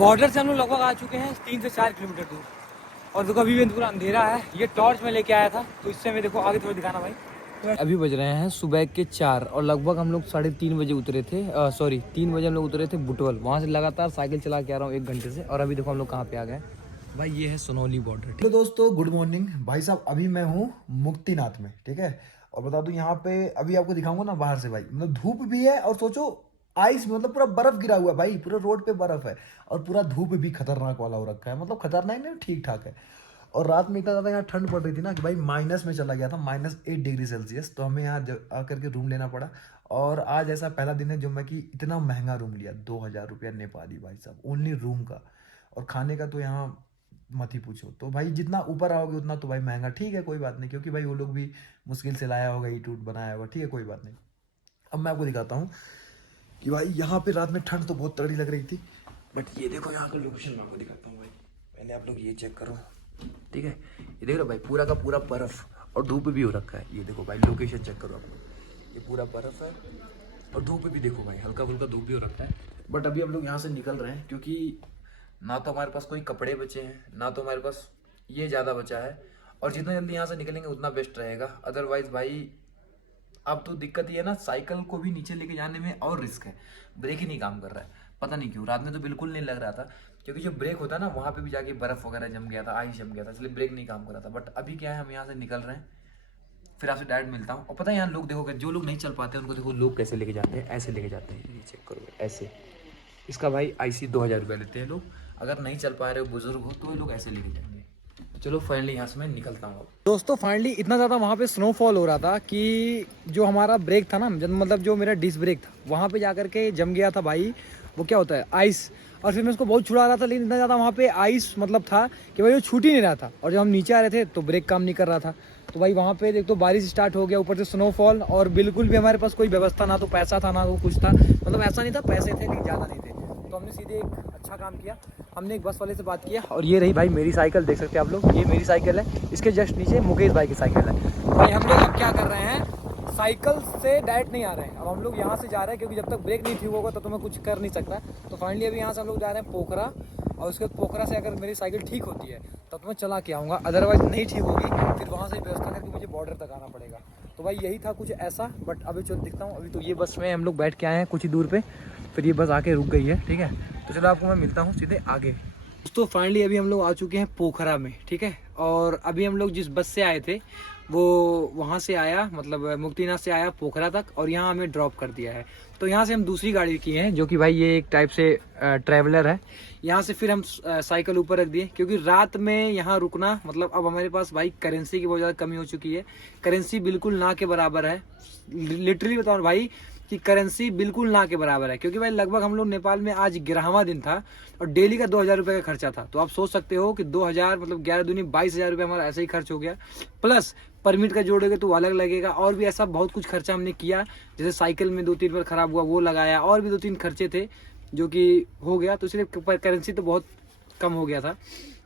Border से हम लोग लगभग आ चुके हैं 3 से 4 किलोमीटर दूर। और देखो अभी भी पूरा अंधेरा है। ये टॉर्च में लेके आया था तो इससे मैं देखो आगे थोड़ा दिखाना भाई। तो अभी बज रहे हैं सुबह के 4 और लगभग हम लोग 3:30 बजे उतरे थे। 3 बजे हम लोग उतरे थे बुटवल। वहाँ से लगातार साइकिल चला के आ रहा हूँ 1 घंटे से। और अभी देखो हम लोग कहाँ पे आ गए भाई। ये है सोनौली बॉर्डर। हेलो दोस्तों, गुड मॉर्निंग भाई साहब। अभी मैं हूँ मुक्तिनाथ में, ठीक है। और बता दूं यहाँ पे अभी आपको दिखाऊंगा ना बाहर से भाई, मतलब धूप भी है और सोचो आइस, मतलब पूरा बर्फ गिरा हुआ है भाई, पूरा रोड पे बर्फ है। और पूरा धूप भी खतरनाक वाला हो रखा है, मतलब खतरनाक नहीं, ठीक ठाक है। और रात में इतना ज़्यादा यहाँ ठंड पड़ रही थी ना कि भाई माइनस में चला गया था, -8 डिग्री सेल्सियस। तो हमें यहाँ आकर के रूम लेना पड़ा। और आज ऐसा पहला दिन है जो मैं कि इतना महंगा रूम लिया, 2,000 रुपया नेपाली भाई साहब, ओनली रूम का। और खाने का तो यहाँ मत ही पूछो। तो भाई जितना ऊपर आओगे उतना तो भाई महंगा, ठीक है कोई बात नहीं, क्योंकि भाई वो लोग भी मुश्किल से लाया होगा, ईट उट बनाया होगा, ठीक है कोई बात नहीं। अब मैं आपको दिखाता हूँ कि भाई यहाँ पे रात में ठंड तो बहुत तगड़ी लग रही थी। बट ये देखो यहाँ का लोकेशन मैं आपको दिखाता हूँ भाई। पहले आप लोग ये चेक करो, ठीक है। ये देख रहे हो भाई, पूरा का पूरा बर्फ और धूप भी हो रखा है। ये देखो भाई लोकेशन चेक करो आप लोग, ये पूरा बर्फ है और धूप भी देखो भाई, हल्का फुल्का धूप भी हो रखा है। बट अभी हम लोग यहाँ से निकल रहे हैं क्योंकि ना तो हमारे पास कोई कपड़े बचे हैं, ना तो हमारे पास ये ज़्यादा बचा है। और जितना जल्दी यहाँ से निकलेंगे उतना बेस्ट रहेगा। अदरवाइज भाई अब तो दिक्कत ये है ना, साइकिल को भी नीचे लेके जाने में और रिस्क है। ब्रेक ही नहीं काम कर रहा है, पता नहीं क्यों। रात में तो बिल्कुल नहीं लग रहा था, क्योंकि जो ब्रेक होता है ना वहाँ पे भी जाके बर्फ वगैरह जम गया था, आइस जम गया था, इसलिए ब्रेक नहीं काम कर रहा था। बट अभी क्या है, हम यहाँ से निकल रहे हैं, फिर आपसे डायरेक्ट मिलता हूँ। और पता है यहाँ लोग देखोगे, जो लोग नहीं चल पाते उनको देखो लोग कैसे लेके जाते हैं, ऐसे लेके जाते हैं। ये चेक करो ऐसे। इसका भाई IC 2,000 रुपये लेते हैं लोग। अगर नहीं चल पा रहे हो, बुजुर्ग हो, तो ये लोग ऐसे लेके जाएंगे। तो चलो फाइनली यहाँ से मैं निकलता हूँ। दोस्तों फाइनली इतना ज़्यादा वहाँ पे स्नोफॉल हो रहा था कि जो हमारा ब्रेक था ना, मतलब जो मेरा डिस्क ब्रेक था, वहाँ पे जाकर के जम गया था भाई। वो क्या होता है, आइस। और फिर मैं उसको बहुत छुड़ा रहा था, लेकिन इतना ज़्यादा वहाँ पे आइस मतलब था कि भाई वो छूट ही नहीं रहा था। और जब हम नीचे आ रहे थे तो ब्रेक काम नहीं कर रहा था। तो भाई वहाँ पे एक तो बारिश स्टार्ट हो गया, ऊपर से स्नोफॉल, और बिल्कुल भी हमारे पास कोई व्यवस्था, ना तो पैसा था ना वो कुछ था। मतलब ऐसा नहीं था, पैसे थे लेकिन ज़्यादा नहीं थे। तो हमने सीधे एक अच्छा काम किया, हमने एक बस वाले से बात किया। और ये रही भाई मेरी साइकिल, देख सकते हैं आप लोग, ये मेरी साइकिल है। इसके जस्ट नीचे मुकेश भाई की साइकिल है। तो भाई हम लोग अब क्या कर रहे हैं, साइकिल से डायरेक्ट नहीं आ रहे हैं। अब हम लोग यहाँ से जा रहे हैं क्योंकि जब तक ब्रेक नहीं ठीक होगा तो मैं कुछ कर नहीं सकता। तो फाइनली अभी यहाँ से हम लोग जा रहे हैं पोखरा। और उसके बाद पोखरा से अगर मेरी साइकिल ठीक होती है तब तो मैं चला के आऊँगा, अदरवाइज नहीं ठीक होगी फिर वहाँ से व्यवस्था करके मुझे बॉर्डर तक आना पड़ेगा। तो भाई यही था कुछ ऐसा। बट अभी चलो दिखता हूँ। अभी तो ये बस में हम लोग बैठ के आए हैं कुछ ही दूर पे, फिर ये बस आके रुक गई है, ठीक है। तो चलो आपको मैं मिलता हूँ सीधे आगे। दोस्तों फाइनली अभी हम लोग आ चुके हैं पोखरा में, ठीक है। और अभी हम लोग जिस बस से आए थे वो वहाँ से आया, मतलब मुक्तिनाथ से आया पोखरा तक, और यहाँ हमें ड्रॉप कर दिया है। तो यहाँ से हम दूसरी गाड़ी किए हैं, जो कि भाई ये एक टाइप से ट्रैवलर है। यहाँ से फिर हम साइकिल ऊपर रख दिए, क्योंकि रात में यहाँ रुकना, मतलब अब हमारे पास भाई करेंसी की बहुत ज़्यादा कमी हो चुकी है। करेंसी बिल्कुल ना के बराबर है, लिटरली बताओ भाई कि करेंसी बिल्कुल ना के बराबर है। क्योंकि भाई लगभग हम लोग नेपाल में आज 11वां दिन था और डेली का 2,000 रुपये का खर्चा था। तो आप सोच सकते हो कि 2,000 मतलब 11 दूनी 22,000 रुपये हमारा ऐसे ही खर्च हो गया। प्लस परमिट का जोड़ोगे तो अलग लगेगा, और भी ऐसा बहुत कुछ खर्चा हमने किया। जैसे साइकिल में 2-3 बार खराब हुआ वो लगाया, और भी 2-3 खर्चे थे जो कि हो गया। तो इसलिए करेंसी तो बहुत कम हो गया था।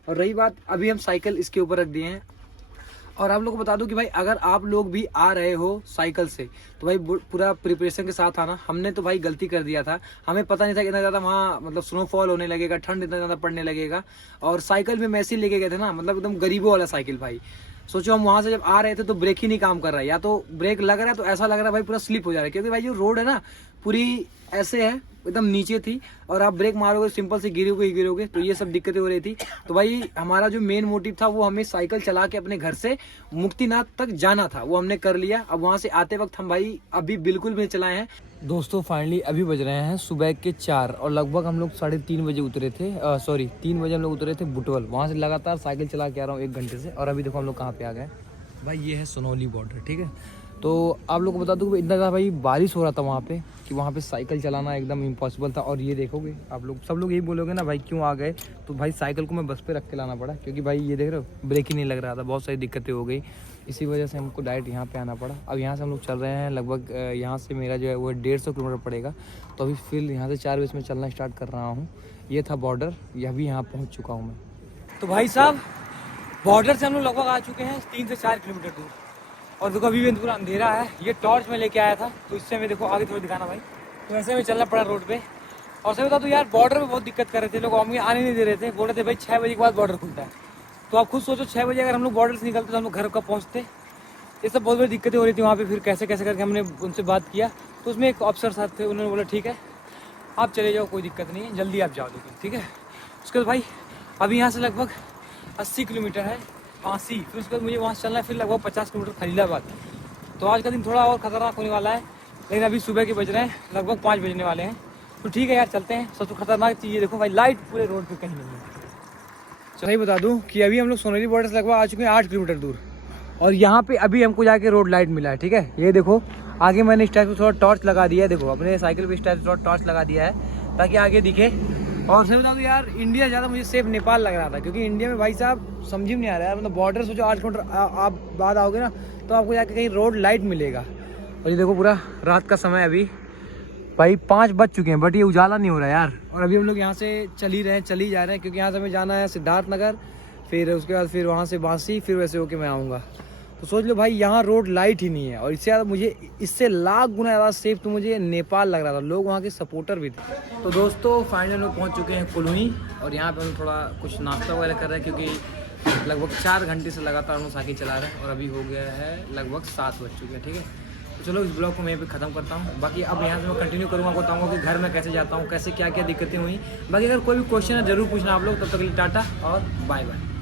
और रही बात, अभी हम साइकिल इसके ऊपर रख दिए हैं। और आप लोग को बता दूं कि भाई अगर आप लोग भी आ रहे हो साइकिल से तो भाई पूरा प्रिपरेशन के साथ आना। हमने तो भाई गलती कर दिया था, हमें पता नहीं था कि इतना ज़्यादा वहाँ मतलब स्नोफॉल होने लगेगा, ठंड इतना ज़्यादा पड़ने लगेगा। और साइकिल में मैसे ही लेके गए थे ना, मतलब एकदम गरीबों वाला साइकिल भाई। सोचो हम वहाँ से जब आ रहे थे तो ब्रेक ही नहीं काम कर रहा है, या तो ब्रेक लग रहा है तो ऐसा लग रहा है भाई पूरा स्लिप हो जा रहा है। क्योंकि भाई जो रोड है ना पूरी ऐसे है, एकदम नीचे थी, और आप ब्रेक मारोगे सिंपल से गिरोगे ही गिरोगे। तो ये सब दिक्कतें हो रही थी। तो भाई हमारा जो मेन मोटिव था वो हमें साइकिल चला के अपने घर से मुक्तिनाथ तक जाना था, वो हमने कर लिया। अब वहाँ से आते वक्त हम भाई अभी बिल्कुल भी नहीं चलाए हैं। दोस्तों फाइनली अभी बज रहे हैं सुबह के 4 और लगभग हम लोग 3:30 बजे उतरे थे। 3 बजे हम लोग उतरे थे बुटवल। वहाँ से लगातार साइकिल चला के आ रहा हूँ 1 घंटे से। और अभी देखो हम लोग कहाँ पे आ गए भाई, ये है सोनौली बॉर्डर, ठीक है। तो आप लोग को बता दूँ इतना ज़्यादा भाई बारिश हो रहा था वहाँ पे कि वहाँ पे साइकिल चलाना एकदम इम्पॉसिबल था। और ये देखोगे आप लोग, सब लोग यही बोलोगे ना भाई क्यों आ गए, तो भाई साइकिल को मैं बस पे रख के लाना पड़ा, क्योंकि भाई ये देख रहे हो ब्रेक ही नहीं लग रहा था, बहुत सारी दिक्कतें हो गई। इसी वजह से हमको डायरेक्ट यहाँ पे आना पड़ा। अब यहाँ से हम लोग चल रहे हैं, लगभग यहाँ से मेरा जो है वो 150 किलोमीटर पड़ेगा। तो अभी फिर यहाँ से 4 बजे में चलना स्टार्ट कर रहा हूँ। ये था बॉर्डर, यह भी यहाँ पहुँच चुका हूँ मैं। तो भाई साहब बॉर्डर से हम लोग लगभग आ चुके हैं 3 से 4 किलोमीटर दूर। और देखो अभी भी पूरा अंधेरा है। ये टॉर्च में लेके आया था तो इससे मैं देखो आगे थोड़ा दिखाना भाई। तो ऐसे में चलना पड़ा रोड पे। और सही बता तो यार बॉर्डर में बहुत दिक्कत कर रहे थे लोग, हमें आने नहीं दे रहे थे, बोल रहे थे भाई 6 बजे के बाद बॉर्डर खुलता है। तो आप खुद सोचो 6 बजे अगर हम लोग बॉर्डर से निकलते तो हम लोग घर कब पहुँचते। ये सब बहुत बड़ी दिक्कतें हो रही थी वहाँ पे। फिर कैसे कैसे करके हमने उनसे बात किया, तो उसमें एक अफसर साहब थे, उन्होंने बोला ठीक है आप चले जाओ, कोई दिक्कत नहीं है, जल्दी आप जाओ लेकिन, ठीक है। उसके बाद भाई अभी यहाँ से लगभग 80 किलोमीटर है पासी, फिर उसके बाद मुझे वहाँ से चलना है फिर लगभग 50 किलोमीटर खलीलाबाद। तो आज का दिन थोड़ा और ख़तरनाक होने वाला है, लेकिन अभी सुबह के बज रहे हैं लगभग 5 बजने वाले हैं। तो ठीक है यार चलते हैं। सबसे खतरनाक चीज़ ये देखो भाई, लाइट पूरे रोड पे कहीं नहीं है। चलो ही बता दूं कि अभी हम लोग सोनेली बॉर्डर से लगभग आ चुके हैं 8 किलोमीटर दूर, और यहाँ पे अभी हमको जाके रोड लाइट मिला है, ठीक है। ये देखो आगे मैंने इस टाइप से थोड़ा टॉर्च लगा दिया है, देखो अपने साइकिल पे इस टाइप से थोड़ा टॉर्च लगा दिया है ताकि आगे दिखे। और सही बता दूं यार इंडिया ज़्यादा मुझे सेफ नेपाल लग रहा था, क्योंकि इंडिया में भाई साहब समझ में नहीं आ रहा है, मतलब बॉर्डर से जो 8 किलोमीटर आप बाद आओगे ना तो आपको जाके कहीं रोड लाइट मिलेगा। और ये देखो पूरा रात का समय अभी भाई 5 बज चुके हैं, बट ये उजाला नहीं हो रहा है यार। और अभी हम लोग यहाँ से चल ही जा रहे हैं, क्योंकि यहाँ से हमें जाना है सिद्धार्थ नगर, फिर उसके बाद फिर वहाँ से बांसी, फिर वैसे होके मैं आऊँगा। तो सोच लो भाई यहाँ रोड लाइट ही नहीं है, और इससे ज़्यादा मुझे इससे लाख गुना ज़्यादा सेफ तो मुझे नेपाल लग रहा था, लोग वहाँ के सपोर्टर भी थे। तो दोस्तों फाइनल लोग पहुँच चुके हैं कुलुनी, और यहाँ पर हम थोड़ा कुछ नाश्ता वगैरह कर रहे हैं, क्योंकि लगभग 4 घंटे से लगातार हम लोग साइकिल चला रहे हैं, और अभी हो गया है लगभग 7 बज चुके हैं, ठीक है। तो चलो इस ब्लॉग को मैं यहाँ पे ख़त्म करता हूँ। बाकी अब यहाँ से मैं कंटिन्यू करूँगा, बताऊँगा कि घर में कैसे जाता हूँ, कैसे क्या क्या दिक्कतें हुई। बाकी अगर कोई भी क्वेश्चन है ज़रूर पूछना आप लोग। तब तक के लिए टाटा और बाय बाय।